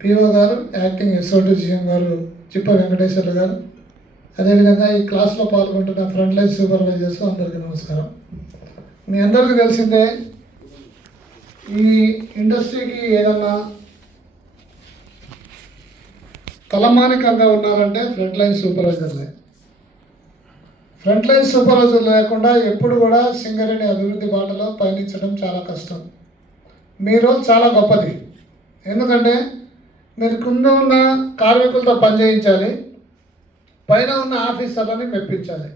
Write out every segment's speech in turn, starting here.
PO గారు, acting SOT GM గారు చిప్ప వెంకటేశ్వర్లు గారు, అదేవిధంగా ఈ క్లాస్లో పాల్గొంటున్న ఫ్రంట్ లైన్ సూపర్వైజర్స్ అందరికీ నమస్కారం. మీ అందరికీ తెలిసిందే, ఈ ఇండస్ట్రీకి ఏదన్నా తలమానికంగా ఉన్నారంటే ఫ్రంట్ లైన్ సూపర్వైజర్లే. ఫ్రంట్ లైన్ సూపర్వైజర్ లేకుండా ఎప్పుడు కూడా సింగరేణి అభివృద్ధి బాటలో పయనించడం చాలా కష్టం. మీ రోజు చాలా గొప్పది. ఎందుకంటే మీరు కింద ఉన్న కార్మికులతో పనిచేయించాలి, పైన ఉన్న ఆఫీసర్లని మెప్పించాలి.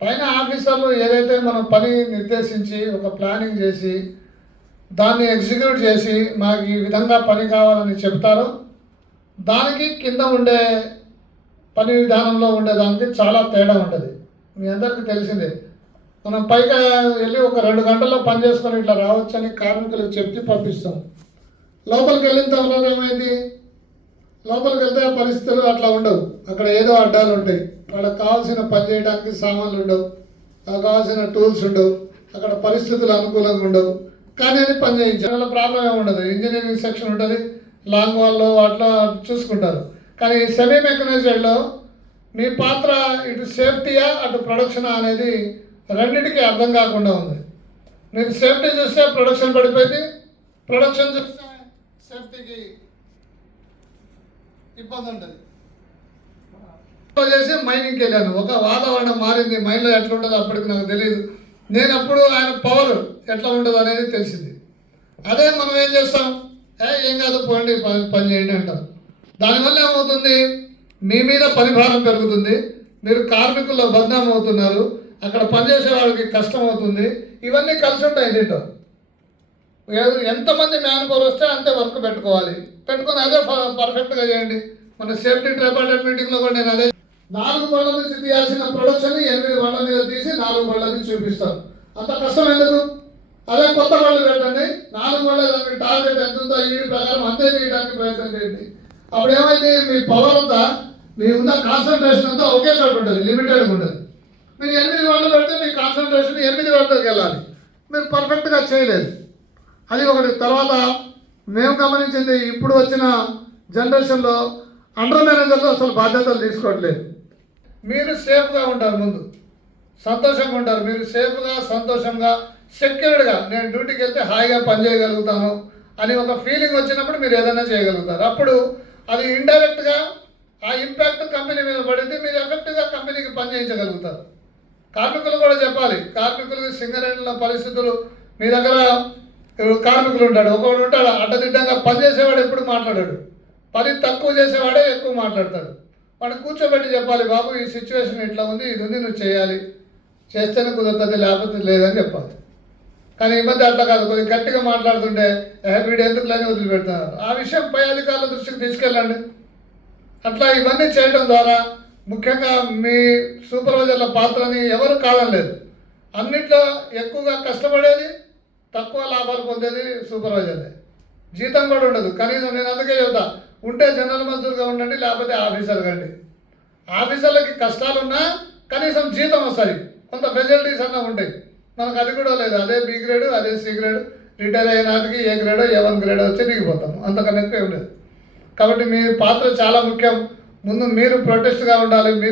పైన ఆఫీసర్లు ఏదైతే మనం పని నిర్దేశించి ఒక ప్లానింగ్ చేసి దాన్ని ఎగ్జిక్యూట్ చేసి మాకు ఈ విధంగా పని కావాలని చెప్తారో దానికి కింద ఉండే పని విధానంలో ఉండేదానికి చాలా తేడా ఉంటుంది. మీ అందరికీ తెలిసిందే. మనం పైగా వెళ్ళి ఒక 2 గంటల్లో పని చేసుకొని ఇట్లా రావచ్చని కార్మికులకు చెప్పి పంపిస్తాం. లోపలికి వెళ్ళిన తర్వాత ఏమైంది, లోపలికి వెళ్తే పరిస్థితులు అట్లా ఉండవు. అక్కడ ఏదో అడ్డాలు ఉంటాయి. వాళ్ళకి కావాల్సిన పని చేయడానికి సామాన్లు ఉండవు, వాళ్ళకి కావాల్సిన టూల్స్ ఉండవు, అక్కడ పరిస్థితులు అనుకూలంగా ఉండవు. కానీ అది పని చేయించాలి, ప్రాబ్లం ఏమి ఉండదు. ఇంజనీరింగ్ సెక్షన్ ఉంటుంది, లాంగ్ వాల్లో అట్లా చూసుకుంటారు. కానీ సెమీ మెకనైజ్డ్లో మీ పాత్ర ఇటు సేఫ్టీయా అటు ప్రొడక్షనా అనేది రెండింటికి అర్థం కాకుండా ఉంది. మీరు సేఫ్టీ చూస్తే ప్రొడక్షన్ పడిపోయింది, ప్రొడక్షన్ చూస్తే సేఫ్టీకి ఇబ్బంది ఉంటుంది. చేసి మైనింగ్కి వెళ్ళాను. ఒక వాతావరణం మారింది, మైన్లో ఎట్లా ఉంటుందో అప్పటికి నాకు తెలియదు. నేను అప్పుడు ఆయన పవర్ ఎట్లా ఉండదు అనేది తెలిసింది. అదే మనం ఏం చేస్తాం, ఏం కాదు పోండి పని చేయండి అంటాం. దానివల్ల ఏమవుతుంది, మీ మీద పనిభారం పెరుగుతుంది, మీరు కార్మికుల్లో బదనాం అవుతున్నారు, అక్కడ పనిచేసే వాళ్ళకి కష్టం అవుతుంది. ఇవన్నీ కలిసి ఉంటాయి. దీంట్లో ఎంతమంది మ్యాన్ పవర్ వస్తే అంతే వర్క్ పెట్టుకోవాలి, పెట్టుకొని అదే పర్ఫెక్ట్గా చేయండి. మన సేఫ్టీ డిపార్ట్మెంట్ మీటింగ్లో కూడా నేను అదే 4 బళ్ళ నుంచి తీయాల్సిన ప్రొడక్షన్ 8 బళ్ళ మీద తీసి 4 బళ్ళ నుంచి చూపిస్తాను. అంత కష్టం ఎందుకు? అదే కొత్త బళ్ళు పెట్టండి, 4 బళ్ళ దానికి టార్గెట్ ఎంత ఉందో ఈ ప్రకారం అంతే తీయడానికి ప్రయత్నం చేయండి. అప్పుడు ఏమైంది, మీ పవర్ అంతా, మీ ఉన్న కాన్సన్ట్రేషన్ అంతా ఒకే చోట ఉంటుంది, లిమిటెడ్గా ఉంటుంది. మీరు 8 బళ్ళు పెడితే మీ కాన్సన్ట్రేషన్ 8 బళ్ళకి వెళ్ళాలి, మీరు పర్ఫెక్ట్గా చేయలేదు. అది ఒకటి. తర్వాత మేము గమనించింది, ఇప్పుడు వచ్చిన జనరేషన్లో అండర్ మేనేజర్లు అసలు బాధ్యతలు తీసుకోవట్లేదు. మీరు సేఫ్గా ఉంటారు, ముందు సంతోషంగా ఉంటారు. మీరు సేఫ్గా, సంతోషంగా, సెక్యూర్డ్గా నేను డ్యూటీకి వెళ్తే హాయిగా పని చేయగలుగుతాను అని ఒక ఫీలింగ్ వచ్చినప్పుడు మీరు ఏదైనా చేయగలుగుతారు. అప్పుడు అది ఇండైరెక్ట్గా ఆ ఇంపాక్ట్ కంపెనీ మీద పడింది, మీరు ఎఫెక్టివ్గా కంపెనీకి పని చేయించగలుగుతారు. కార్మికులు కూడా చెప్పాలి, కార్మికులు సింగరేణిలో పరిస్థితులు, మీ దగ్గర కార్మికులు ఉంటాడు, ఒకడు ఉంటాడు అడ్డదిడ్డంగా పని చేసేవాడు ఎప్పుడు మాట్లాడాడు, పని తక్కువ చేసేవాడే ఎక్కువ మాట్లాడతాడు. వాడిని కూర్చోబెట్టి చెప్పాలి, బాబు ఈ సిచ్యువేషన్ ఇట్లా ఉంది, ఇది ఉంది, నువ్వు చేయాలి, చేస్తేనే కుదురుతుంది, లేకపోతే లేదని చెప్పాలి. కానీ ఈ మధ్య అట్లా కాదు, కొద్దిగా గట్టిగా మాట్లాడుతుంటే వీడు ఎందుకులని వదిలిపెడుతున్నారు. ఆ విషయం పై అధికారుల దృష్టికి తీసుకెళ్ళండి. అట్లా ఇవన్నీ చేయడం ద్వారా ముఖ్యంగా మీ సూపర్వైజర్ల పాత్రని ఎవరు కాదనలేదు. అన్నిట్లో ఎక్కువగా కష్టపడేది, తక్కువ లాభాలు పొందేది సూపర్వైజర్లే. జీతం కూడా ఉండదు కనీసం. నేను అందుకే చెబుతా, ఉంటే జనరల్ మజదూర్గా ఉండండి, లేకపోతే ఆఫీసర్ కండి. ఆఫీసర్లకి కష్టాలున్నా కనీసం జీతం వస్తుంది, కొంత ఫెసిలిటీస్ అన్నా ఉంటాయి. మనకు అది కూడా లేదు. అదే బి గ్రేడు, అదే సి గ్రేడు, రిటైర్ అయినాటికి ఏ గ్రేడో A1 గ్రేడో వచ్చి దిగిపోతాం, అంతకన్నా ఎక్కువ ఏం లేదు. కాబట్టి మీ పాత్ర చాలా ముఖ్యం. ముందు మీరు ప్రొటెస్ట్గా ఉండాలి. మీరు